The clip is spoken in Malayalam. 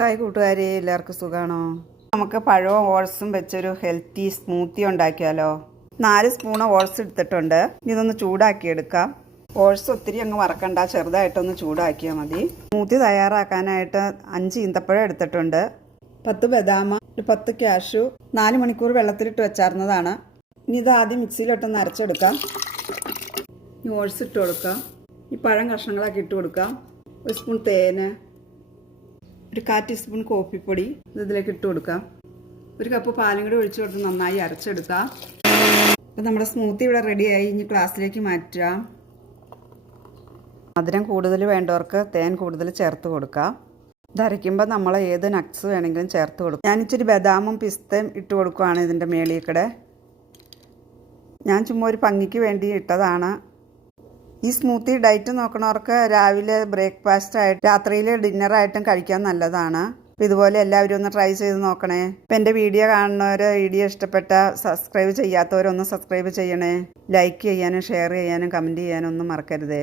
ഹായ് കൂട്ടുകാരെ, എല്ലാവർക്കും സുഖമാണോ? നമുക്ക് പഴവും ഓട്സും വെച്ചൊരു ഹെൽത്തി സ്മൂത്തി ഉണ്ടാക്കിയാലോ? 4 സ്പൂൺ ഓട്സ് എടുത്തിട്ടുണ്ട്. ഇതൊന്ന് ചൂടാക്കിയെടുക്കാം. ഓട്സ് ഒത്തിരി അങ്ങ് വറക്കണ്ട, ചെറുതായിട്ടൊന്ന് ചൂടാക്കിയാൽ മതി. സ്മൂത്തി തയ്യാറാക്കാനായിട്ട് 5 ഈന്തപ്പഴം എടുത്തിട്ടുണ്ട്, 10 ബദാം, 10 കാഷ്യൂ, 4 മണിക്കൂർ വെള്ളത്തിലിട്ട് വെച്ചാർന്നതാണ്. ഇനി ഇത് ആദ്യം മിക്സിയിലിട്ടൊന്ന് അരച്ചെടുക്കാം. ഈ ഓട്സ് ഇട്ട് കൊടുക്കാം. ഈ പഴം കഷ്ണങ്ങളാക്കി ഇട്ട് കൊടുക്കാം. 1 സ്പൂൺ തേന്, ഒരു 1/4 ടീസ്പൂൺ കോഫിപ്പൊടി ഇതിലേക്ക് ഇട്ട് കൊടുക്കാം. 1 കപ്പ് പാലും കൂടി ഒഴിച്ചു കൊടുത്ത് നന്നായി അരച്ചെടുക്കാം. അപ്പോൾ നമ്മുടെ സ്മൂത്തി ഇവിടെ റെഡിയായി. ഇനി ഗ്ലാസ്സിലേക്ക് മാറ്റാം. മധുരം കൂടുതൽ വേണ്ടവർക്ക് തേൻ കൂടുതൽ ചേർത്ത് കൊടുക്കാം. ഇത് അരയ്ക്കുമ്പോൾ നമ്മൾ ഏത് നട്ട്സ് വേണമെങ്കിലും ചേർത്ത് കൊടുക്കും. ഞാൻ ഇച്ചിരി ബദാമും പിസ്തയും ഇട്ട് കൊടുക്കുകയാണ് ഇതിൻ്റെ മേളിൽക്കൂടെ. ഞാൻ ചുമ്മാ ഒരു ഭംഗിക്ക് വേണ്ടി ഇട്ടതാണ്. ഈ സ്മൂത്തി ഡയറ്റ് നോക്കണവർക്ക് രാവിലെ ബ്രേക്ക്ഫാസ്റ്റായിട്ട് രാത്രിയിൽ ഡിന്നറായിട്ടും കഴിക്കാൻ നല്ലതാണ്. അപ്പോൾ ഇതുപോലെ എല്ലാവരും ഒന്ന് ട്രൈ ചെയ്ത് നോക്കണേ. അപ്പോൾ എൻ്റെ വീഡിയോ കാണുന്നവർ, വീഡിയോ ഇഷ്ടപ്പെട്ട സബ്സ്ക്രൈബ് ചെയ്യാത്തവരൊന്ന് സബ്സ്ക്രൈബ് ചെയ്യണേ. ലൈക്ക് ചെയ്യാനും ഷെയർ ചെയ്യാനും കമൻറ്റ് ചെയ്യാനും ഒന്നും മറക്കരുതേ.